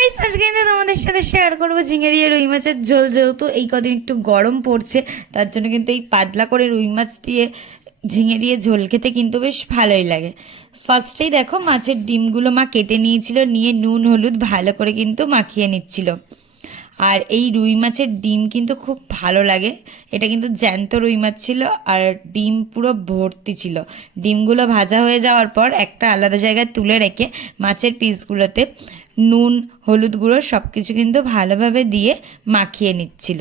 Guys আজকে কিন্তু তোমাদের সাথে শেয়ার করব ঝিঙে দিয়ে রুই মাছের ঝোল। যেহেতু এই কদিন একটু গরম পড়ছে, তার জন্য কিন্তু এই পাতলা করে রুই মাছ দিয়ে ঝিঙে দিয়ে ঝোল খেতে কিন্তু বেশ ভালোই লাগে। ফার্স্টেই দেখো, মাছের ডিমগুলো মা কেটে নিয়েছিল, নিয়ে নুন, হলুদ ভালো করে কিন্তু মাখিয়ে নিচ্ছিল। আর এই রুই মাছের ডিম কিন্তু খুব ভালো লাগে। এটা কিন্তু জ্যান্ত রুই মাছ ছিল আর ডিম পুরো ভর্তি ছিল। ডিমগুলো ভাজা হয়ে যাওয়ার পর একটা আলাদা জায়গায় তুলে রেখে মাছের পিসগুলোতে নুন, হলুদ গুঁড়ো সব কিছু কিন্তু ভালোভাবে দিয়ে মাখিয়ে নিচ্ছিল।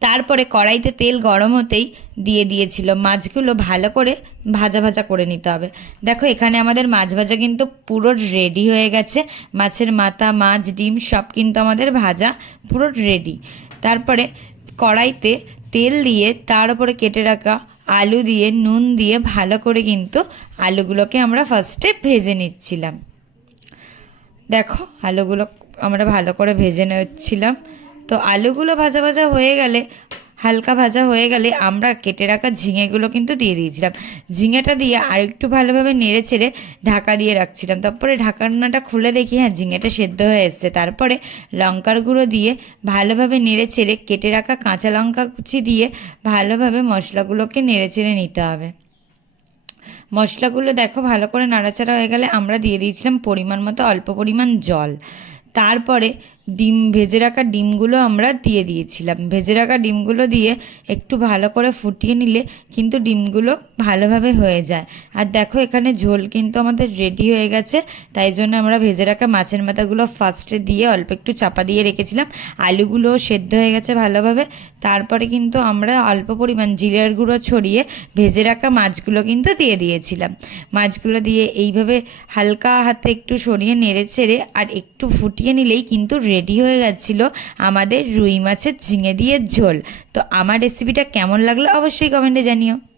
তারপরে কড়াইতে তেল গরম হতেই দিয়ে দিয়েছিল। মাছগুলো ভালো করে ভাজা ভাজা করে নিতে হবে। দেখো, এখানে আমাদের মাছ ভাজা কিন্তু পুরো রেডি হয়ে গেছে। মাছের মাথা, মাছ, ডিম সব কিন্তু আমাদের ভাজা পুরো রেডি তারপরে কড়াইতে তেল দিয়ে তার উপরে কেটে রাখা আলু দিয়ে, নুন দিয়ে ভালো করে কিন্তু আলুগুলোকে আমরা ফার্স্টে ভেজে নিচ্ছিলাম। দেখো, আলুগুলো আমরা ভালো করে ভেজে নিচ্ছিলাম। তো আলুগুলো ভাজা ভাজা হয়ে গেলে, হালকা ভাজা হয়ে গেলে আমরা কেটে রাখা ঝিঙেগুলো কিন্তু দিয়ে দিয়েছিলাম। ঝিঙেটা দিয়ে আরেকটু ভালোভাবে নেড়ে চেড়ে ঢাকা দিয়ে রাখছিলাম। তারপরে ঢাকানাটা খুলে দেখি হ্যাঁ ঝিঙেটা সেদ্ধ হয়ে এসছে। তারপরে লঙ্কার গুঁড়ো দিয়ে ভালোভাবে নেড়ে চেড়ে কেটে রাখা কাঁচা লঙ্কা কুচি দিয়ে ভালোভাবে মশলাগুলোকে নেড়ে চেড়ে নিতে হবে। মশলাগুলো দেখো ভালো করে নাড়াচাড়া হয়ে গেলে আমরা দিয়ে দিয়েছিলাম পরিমাণ মতো, অল্প পরিমাণ জল। তারপরে ডিম, ভেজে রাখা ডিমগুলো আমরা দিয়ে দিয়েছিলাম। ভেজে রাখা ডিমগুলো দিয়ে একটু ভালো করে ফুটিয়ে নিলে কিন্তু ডিমগুলো ভালোভাবে হয়ে যায়। আর দেখো, এখানে ঝোল কিন্তু আমাদের রেডি হয়ে গেছে। তাই জন্য আমরা ভেজে রাখা মাছের মাথাগুলো ফার্স্টে দিয়ে অল্প একটু চাপা দিয়ে রেখেছিলাম। আলুগুলোও সেদ্ধ হয়ে গেছে ভালোভাবে। তারপরে কিন্তু আমরা অল্প পরিমাণ জিরের গুঁড়ো ছড়িয়ে ভেজে রাখা মাছগুলো কিন্তু দিয়ে দিয়েছিলাম। মাছগুলো দিয়ে এইভাবে হালকা হাতে একটু সরিয়ে নেড়ে ছেড়ে আর একটু ফুটিয়ে নিলেই কিন্তু রেডি হয়ে গেছিল আমাদের রুই মাছের ঝিঙে দিয়ে ঝোল। তো আমার রেসিপিটা কেমন লাগল অবশ্যই কমেন্টে জানিও।